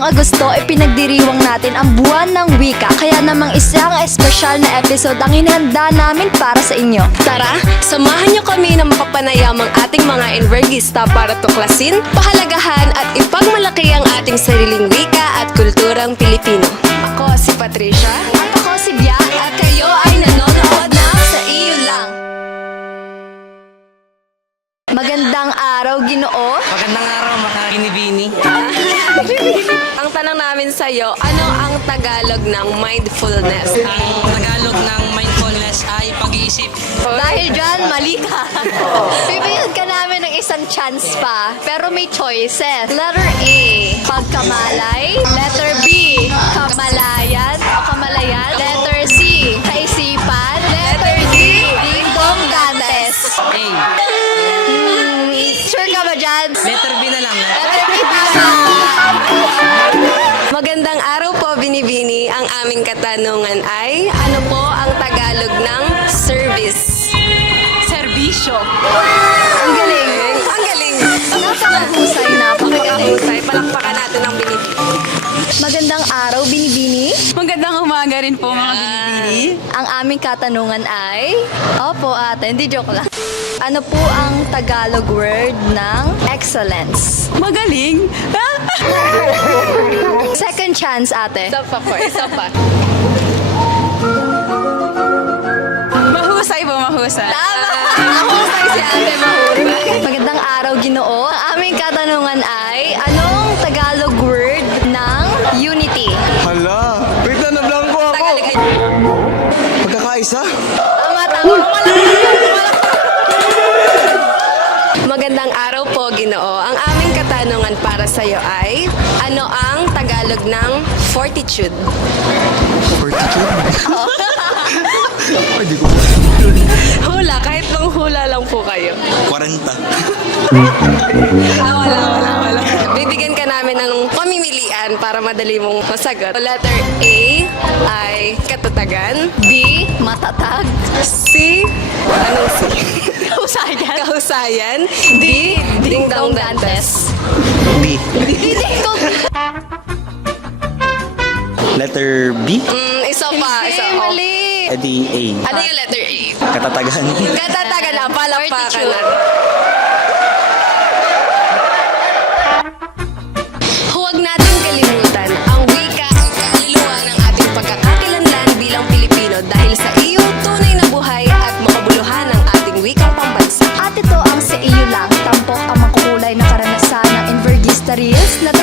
ngayong Agosto ay pinagdiriwang natin ang buwan ng wika. Kaya namang isang espesyal na episode ang inihanda namin para sa inyo. Tara, samahan niyo kami na makapanayam ang ating mga Envergista para tuklasin, pahalagahan at ipagmalaki ang ating sariling wika at kulturang Pilipino. Ako si Patricia. At ako si Bia. At kayo ay nanonood ng Sa Iyo Lang. Magandang araw, Ginoo. Magandang araw mga binibini. Ang tanong namin sa iyo, ano ang Tagalog ng mindfulness? Ang Tagalog ng mindfulness ay pag-iisip. Dahil dyan, mali ka. Bibigyan ka namin ng isang chance pa, pero may choices. Letter A, pagkamalay. Letter B, kamalayan o kamalayan. Letter C, kaisipan. Letter D, dingdong dantes. A. Sure ka ba dyan? Letter B na lang. Letter B, tama. Magandang araw po, Binibini. Ang aming katanungan ay, ano po ang Tagalog ng service? Serbisyo. Ang galing. Ang galing. Napakahusay, napakagaling. Napakahusay. Palakpakan natin ang Binibini. Magandang araw, Binibini. Magandang umaga rin po mga binibini. Ang aming katanungan ay... Opo, ate. Hindi, joke lang. Ano po ang Tagalog word ng excellence? Magaling. Second chance, ate. Isa pa po, isa pa. Mahusay po, mahusay. Tama! Mahusay si ate, mahusay. Magandang araw, Ginoo. Ang aming katanungan ay... Anong Tagalog word ng unity? Hala, wait na, nablangko ako. Tagalog ay... Pagkakaisa? Tama, tama. Magandang araw po, Ginoo. Ang aming katanungan para sa iyo ay, ano ang Tagalog ng fortitude? Fortitude? Ay, di ko Hula, kahit bang hula lang po kayo. 40. Wala. Bibigyan ka namin ng pamimilian para madali mong masagot. Letter A ay katatagan. B, matatag. C, anong C? Kahusayan. Kahusayan. D, dingdong dantes. B. Dingdong. Letter B? Isa pa. Isa. Oh. Mali. Edi A. Ano yung letter A? Katatagan. Katatagan na, palakpakan Fortitude. na. Huwag natin kalimutan ang wika ang kaluluwa ng ating pagkakakilanlan bilang Pilipino dahil sa iyo, tunay na buhay at makabuluhan ang ating wikang pambansa. At ito ang Sa Iyo Lang, tampok ang makukulay na karanasan ng Envergista Reels na